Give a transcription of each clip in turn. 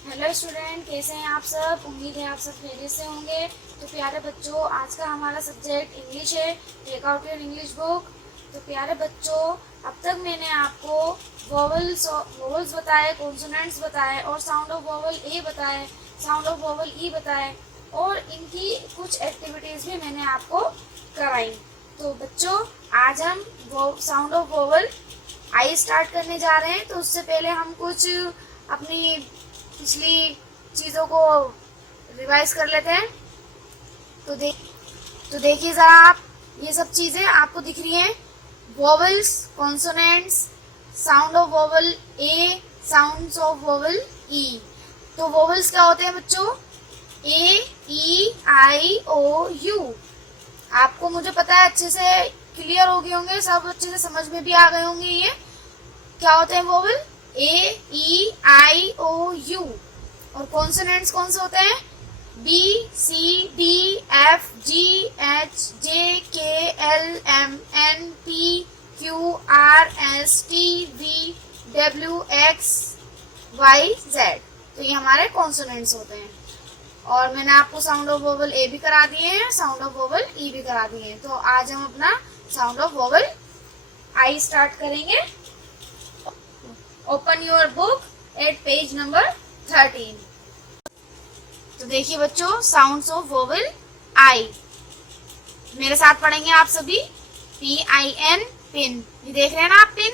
Hello student, कैसे हैं आप सब। उम्मीद है आप सब खैरियत से होंगे। तो प्यारे बच्चों, आज का हमारा सब्जेक्ट इंग्लिश है। Take out your English book. तो प्यारे बच्चों, अब तक मैंने आपको वोवल्स बताए, कॉन्सोनेंट्स बताए और साउंड ऑफ वोवल ए बताए, साउंड ऑफ वोवल ई बताए और इनकी कुछ एक्टिविटीज भी मैंने आपको कराई। तो बच्चों, आज हम sound of vowel I start करने जा रहे हैं। तो उससे पहले हम कुछ अपनी पिछली चीज़ों को रिवाइज कर लेते हैं। तो देखिए ज़रा आप, ये सब चीज़ें आपको दिख रही हैं। Vowels, consonants, sound of vowel A, sounds of vowel E. तो वोवल्स क्या होते हैं बच्चों? A, E, I, O, U. आपको मुझे पता है अच्छे से क्लियर हो गए होंगे, सब अच्छे से समझ में भी आ गए होंगे। ये क्या होते हैं vowel? A, E, I, O, U. और कॉन्सोनेंट्स कौन से होते हैं? B, C, D, F, G, H, J, K, L, M, N, P, Q, R, S, T, V, W, X, Y, Z. तो ये हमारे कॉन्सोनेंट्स होते हैं। और मैंने आपको साउंड ऑफ वोवल ए भी करा दिए हैं, साउंड ऑफ वोवल ई भी करा दिए हैं। तो आज हम अपना sound of vowel I start करेंगे। Open your book at page number 13। तो देखिए बच्चों, साउंड्स ऑफ वोवल आई मेरे साथ पढ़ेंगे आप सभी। PIN, pin. ये देख रहे हैं ना आप पिन?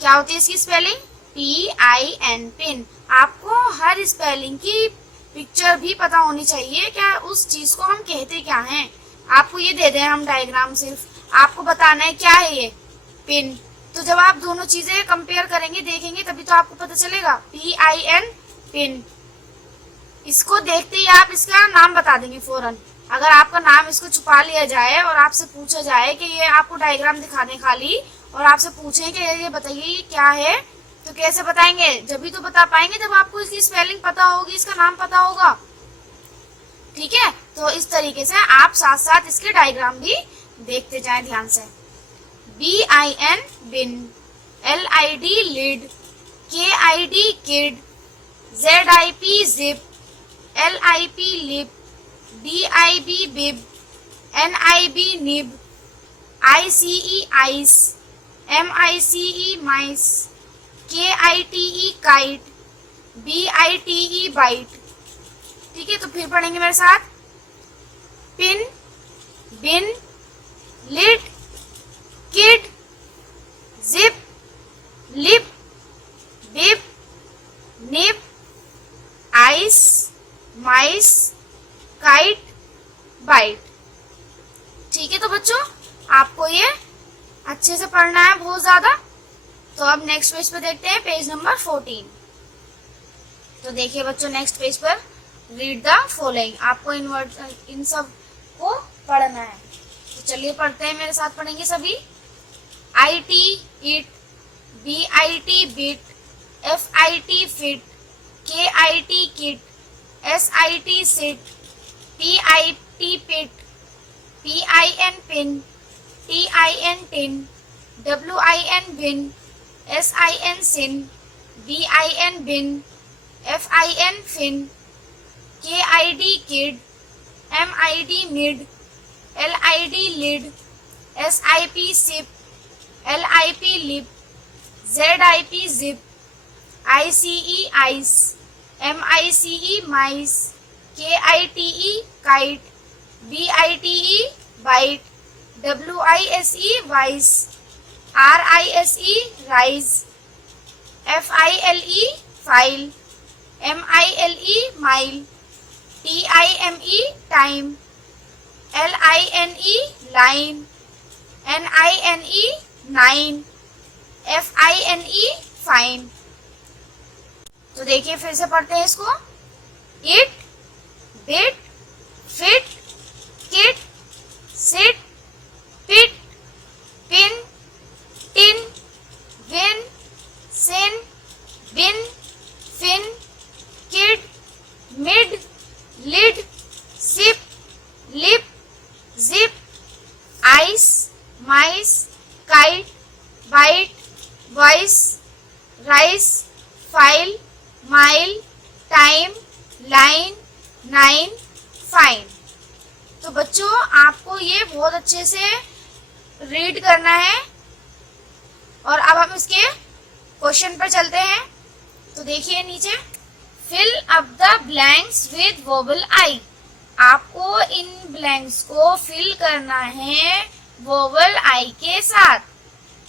क्या होती है इसकी स्पेलिंग? PIN, pin. आपको हर स्पेलिंग की पिक्चर भी पता होनी चाहिए, क्या उस चीज को हम कहते क्या हैं। आपको ये दे दें हम डायग्राम, सिर्फ आपको बताना है क्या है ये पिन। तो जब आप दोनों चीजें कंपेयर करेंगे, देखेंगे, तभी तो आपको पता चलेगा। PIN, pin. इसको देखते ही आप इसका नाम बता देंगे फौरन। अगर आपका नाम इसको छुपा लिया जाए और आपसे पूछा जाए कि ये आपको डायग्राम दिखा दें खाली, और आपसे पूछें कि ये बताइए ये क्या है, तो कैसे बताएंगे? जब भी तो बता पाएंगे जब आपको इसकी स्पेलिंग पता होगी, इसका नाम पता होगा। ठीक है, तो इस तरीके से आप साथ साथ इसके डायग्राम भी देखते जाएं ध्यान से। BIN, bin. LID, lid. KID, kid. ZIP, zip. LIP, lip. BIB, bib. NIB, nib. ICE, ice. MICE, mice. KITE, kite. BITE, bite. ठीक है, तो फिर पढ़ेंगे मेरे साथ। Pin, bin, lid, kid, zip, lip, bib, nib, ice, mice, kite, bite. ठीक है, तो बच्चों आपको ये अच्छे से पढ़ना है बहुत ज्यादा। तो अब नेक्स्ट पेज पे देखते हैं, पेज नंबर 14। तो देखिए बच्चों, नेक्स्ट पेज पर रीड द फॉलोइंग। आपको इन सब को पढ़ना है। तो चलिए पढ़ते हैं, मेरे साथ पढ़ेंगे सभी। IT, it. BIT, bit. FIT, fit. KIT, kit. SIT, sit. PIT, pit. PIN, pin. TIN, tin. WIN, win. SIN, sin. BIN, bin. FIN, fin. KID, kid. MID, mid. LID, lid. SIP, sip. LIP, lip. ZIP, zip. ICE, ice. MICE, mice. KITE, kite. BITE, bite. WISE, wise. RISE, rise. FILE, file. MILE, mile. TIME, time. LINE, line. NINE, nine. FINE, fine. तो देखिए फिर से पढ़ते हैं इसको। It, bit, fit, kit, sit, pit, pin, tin, win, sin, bin, fin, kid, mid, lid, sip, lip, zip, ice, mice, kite, bite, voice, rice, file, mile, time, line, nine, fine. तो बच्चों आपको ये बहुत अच्छे से रीड करना है। और अब हम इसके क्वेश्चन पर चलते हैं। तो देखिए नीचे, fill up the blanks with vowel I. आपको इन ब्लैंक्स को फिल करना है वोवेल आई के साथ।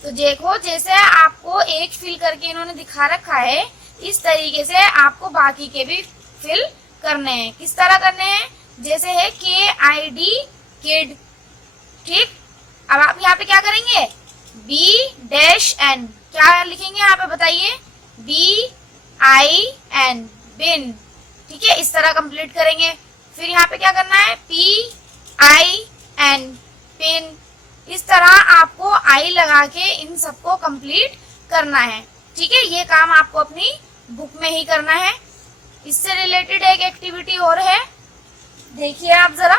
तो देखो जैसे आपको एक फिल करके इन्होंने दिखा रखा है, इस तरीके से आपको बाकी के भी फिल करने हैं। किस तरह करने हैं? जैसे है KID किड, ठीक। अब आप यहाँ पे क्या करेंगे? B-N, क्या लिखेंगे यहाँ पे बताइए? BIN, बिन, ठीक है। इस तरह कंप्लीट करेंगे। फिर यहाँ पे क्या करना है? PIN, pin. इस तरह आपको आई लगा के इन सबको कंप्लीट करना है, ठीक है। ये काम आपको अपनी बुक में ही करना है। इससे रिलेटेड एक एक्टिविटी और है, देखिए आप जरा।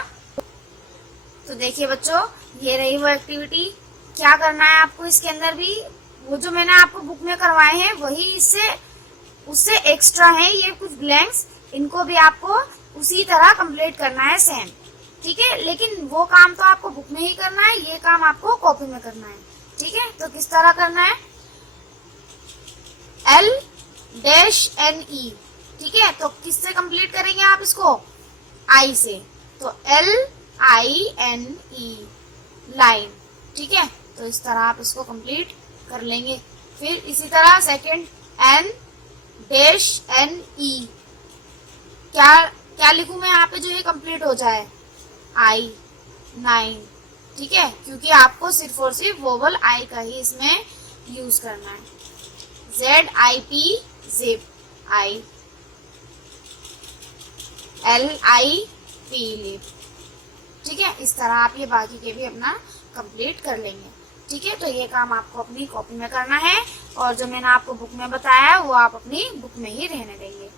तो देखिए बच्चों, ये रही वो एक्टिविटी। क्या करना है आपको इसके अंदर भी? वो जो मैंने आपको बुक में करवाए हैं वही उससे एक्स्ट्रा है ये कुछ ब्लैंक्स, इनको भी आपको उसी तरह कंप्लीट करना है सेम, ठीक है। लेकिन वो काम तो आपको बुक में ही करना है, ये काम आपको कॉपी में करना है, ठीक है। तो किस तरह करना है? L-NE, ठीक है। तो किससे कंप्लीट करेंगे आप इसको? आई से। तो LINE, लाइन, ठीक है। तो इस तरह आप इसको कंप्लीट कर लेंगे। फिर इसी तरह सेकंड N-NE, क्या लिखूं मैं यहाँ पे जो ये कंप्लीट हो जाए? I, 9, ठीक है, क्योंकि आपको सिर्फ और सिर्फ वोवेल आई का ही इसमें यूज करना है। ZIP, जिप, आई, LIP, लिप, ठीक है। इस तरह आप ये बाकी के भी अपना कंप्लीट कर लेंगे, ठीक है। तो ये काम आपको अपनी कॉपी में करना है और जो मैंने आपको बुक में बताया है वो आप अपनी बुक में ही रहने देंगे।